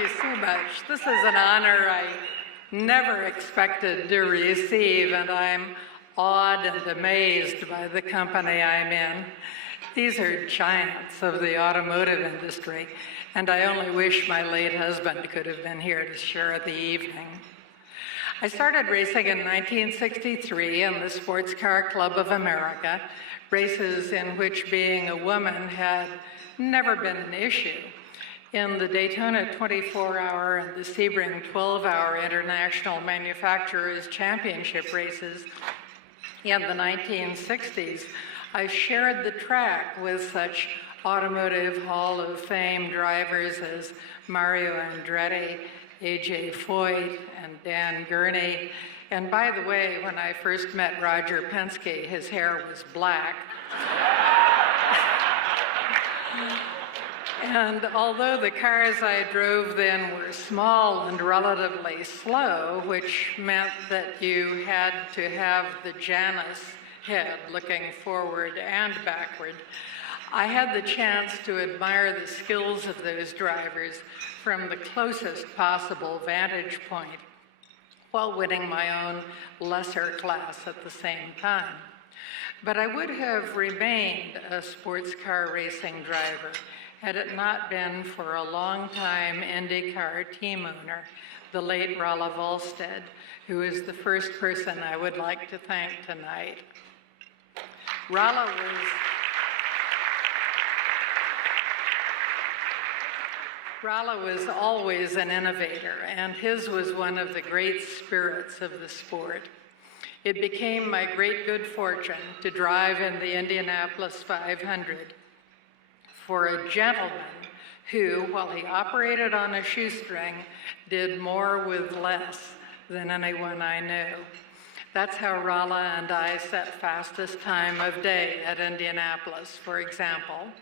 you so much. This is an honor I never expected to receive, and I'm awed and amazed by the company I'm in. These are giants of the automotive industry, and I only wish my late husband could have been here to share the evening. I started racing in 1963 in the Sports Car Club of America, races in which being a woman had never been an issue. In the Daytona 24-hour and the Sebring 12-hour International Manufacturers Championship races in the 1960s, I shared the track with such Automotive Hall of Fame drivers as Mario Andretti, A.J. Foyt, and Dan Gurney. And by the way, when I first met Roger Penske, his hair was black. And although the cars I drove then were small and relatively slow, which meant that you had to have the Janus head looking forward and backward, I had the chance to admire the skills of those drivers from the closest possible vantage point, while winning my own lesser class at the same time. But I would have remained a sports car racing driver had it not been for a long-time IndyCar team owner, the late Rolla Volstead, who is the first person I would like to thank tonight. Rolla was always an innovator, and his was one of the great spirits of the sport. It became my great good fortune to drive in the Indianapolis 500 for a gentleman who, while he operated on a shoestring, did more with less than anyone I knew. That's how Rolla and I set fastest time of day at Indianapolis, for example.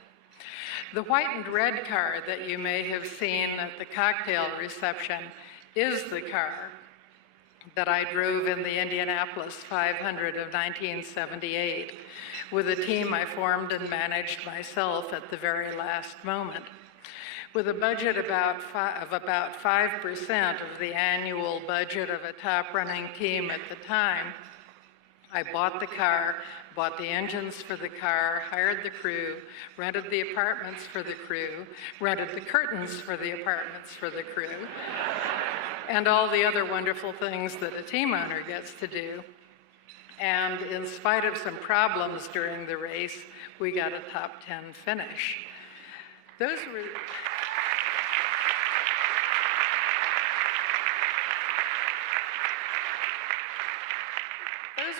The white and red car that you may have seen at the cocktail reception is the car that I drove in the Indianapolis 500 of 1978 with a team I formed and managed myself at the very last moment. With a budget of about 5% of the annual budget of a top-running team at the time, I bought the car, bought the engines for the car, hired the crew, rented the apartments for the crew, rented the curtains for the apartments for the crew, and all the other wonderful things that a team owner gets to do. And in spite of some problems during the race, we got a top 10 finish. Those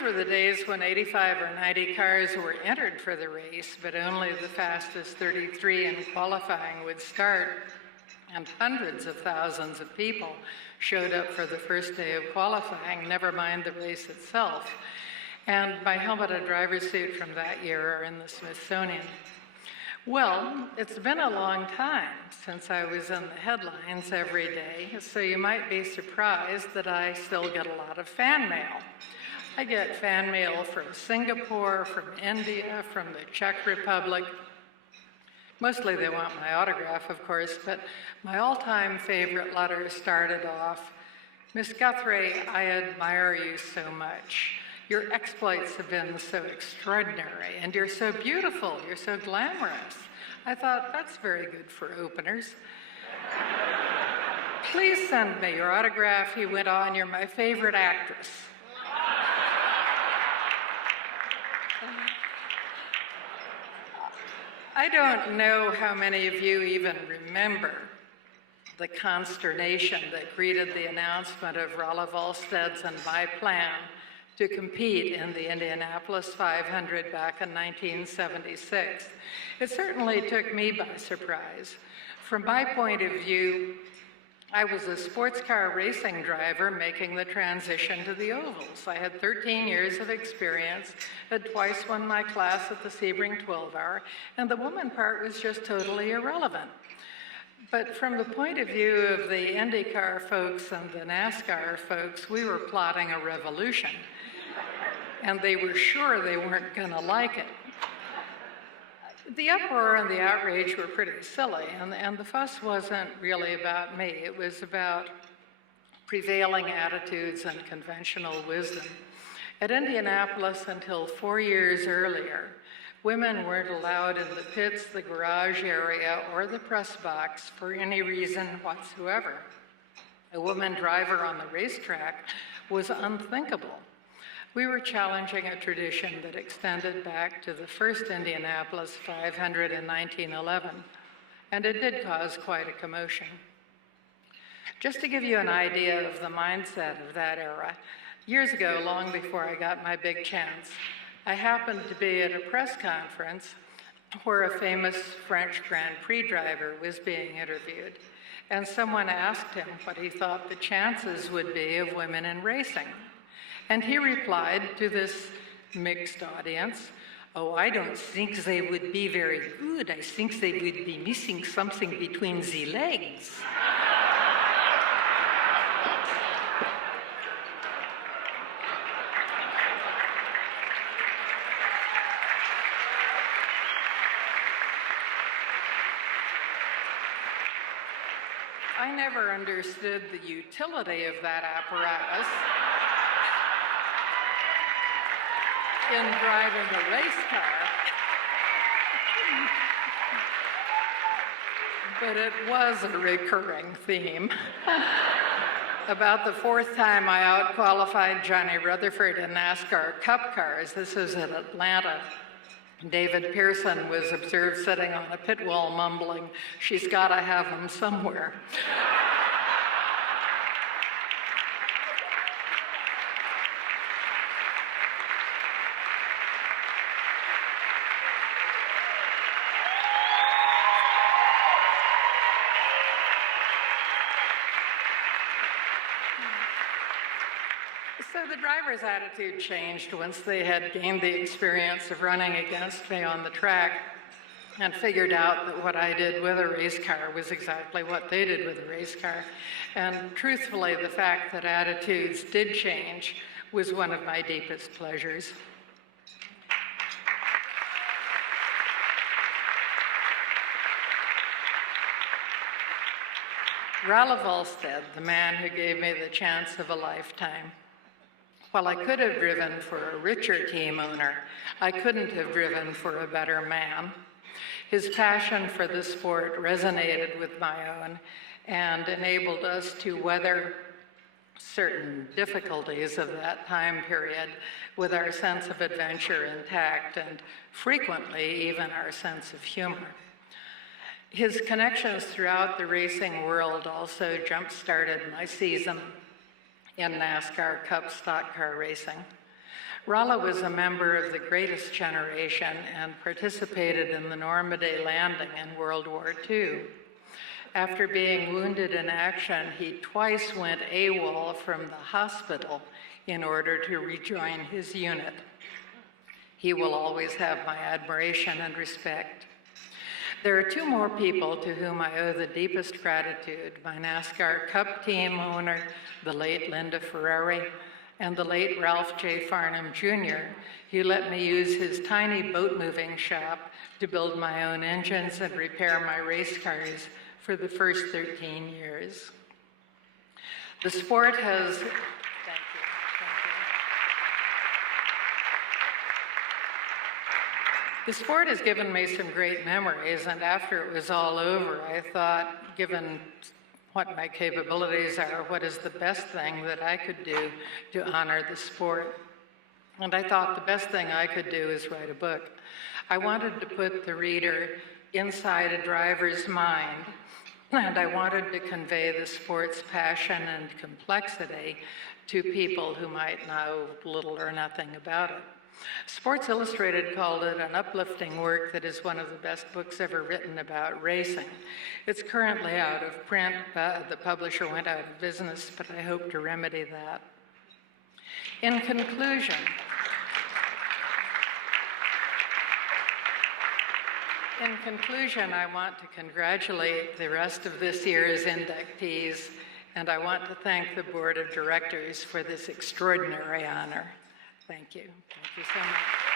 were the days when 85 or 90 cars were entered for the race, but only the fastest 33 in qualifying would start, and hundreds of thousands of people showed up for the first day of qualifying, never mind the race itself. And my helmet and driver's suit from that year are in the Smithsonian. Well, it's been a long time since I was in the headlines every day, so you might be surprised that I still get a lot of fan mail. I get fan mail from Singapore, from India, from the Czech Republic. Mostly they want my autograph, of course, but my all-time favorite letter started off, "Miss Guthrie, I admire you so much. Your exploits have been so extraordinary, and you're so beautiful, you're so glamorous." I thought, that's very good for openers. "Please send me your autograph," he went on, "you're my favorite actress." I don't know how many of you even remember the consternation that greeted the announcement of Rolla Volstead's and my plan to compete in the Indianapolis 500 back in 1976. It certainly took me by surprise. From my point of view, I was a sports car racing driver making the transition to the ovals. I had 13 years of experience, had twice won my class at the Sebring 12-hour, and the woman part was just totally irrelevant. But from the point of view of the IndyCar folks and the NASCAR folks, we were plotting a revolution, and they were sure they weren't going to like it. The uproar and the outrage were pretty silly, and the fuss wasn't really about me. It was about prevailing attitudes and conventional wisdom. At Indianapolis, until 4 years earlier, women weren't allowed in the pits, the garage area, or the press box for any reason whatsoever. A woman driver on the racetrack was unthinkable. We were challenging a tradition that extended back to the first Indianapolis 500 in 1911, and it did cause quite a commotion. Just to give you an idea of the mindset of that era, years ago, long before I got my big chance, I happened to be at a press conference where a famous French Grand Prix driver was being interviewed, and someone asked him what he thought the chances would be of women in racing. And he replied to this mixed audience, "Oh, I don't think they would be very good. I think they would be missing something between the legs." I never understood the utility of that apparatus in driving a race car, but it was a recurring theme. About the fourth time I outqualified Johnny Rutherford in NASCAR Cup cars, this was at Atlanta. David Pearson was observed sitting on a pit wall mumbling, "She's got to have him somewhere." So the driver's attitude changed once they had gained the experience of running against me on the track and figured out that what I did with a race car was exactly what they did with a race car. And truthfully, the fact that attitudes did change was one of my deepest pleasures. Ralph Volstead, the man who gave me the chance of a lifetime. While I could have driven for a richer team owner, I couldn't have driven for a better man. His passion for the sport resonated with my own and enabled us to weather certain difficulties of that time period with our sense of adventure intact and frequently even our sense of humor. His connections throughout the racing world also jump-started my season in NASCAR Cup stock car racing. Rolla was a member of the greatest generation and participated in the Normandy landing in World War II. After being wounded in action, he twice went AWOL from the hospital in order to rejoin his unit. He will always have my admiration and respect. There are two more people to whom I owe the deepest gratitude: my NASCAR Cup team owner, the late Linda Ferrari, and the late Ralph J. Farnham Jr., who let me use his tiny boat-moving shop to build my own engines and repair my race cars for the first 13 years. The sport has... The sport has given me some great memories, and after it was all over, I thought, given what my capabilities are, what is the best thing that I could do to honor the sport? And I thought the best thing I could do is write a book. I wanted to put the reader inside a driver's mind, and I wanted to convey the sport's passion and complexity to people who might know little or nothing about it. Sports Illustrated called it an uplifting work that is one of the best books ever written about racing. It's currently out of print. The publisher went out of business, but I hope to remedy that. In conclusion, I want to congratulate the rest of this year's inductees, and I want to thank the Board of Directors for this extraordinary honor. Thank you. Thank you so much.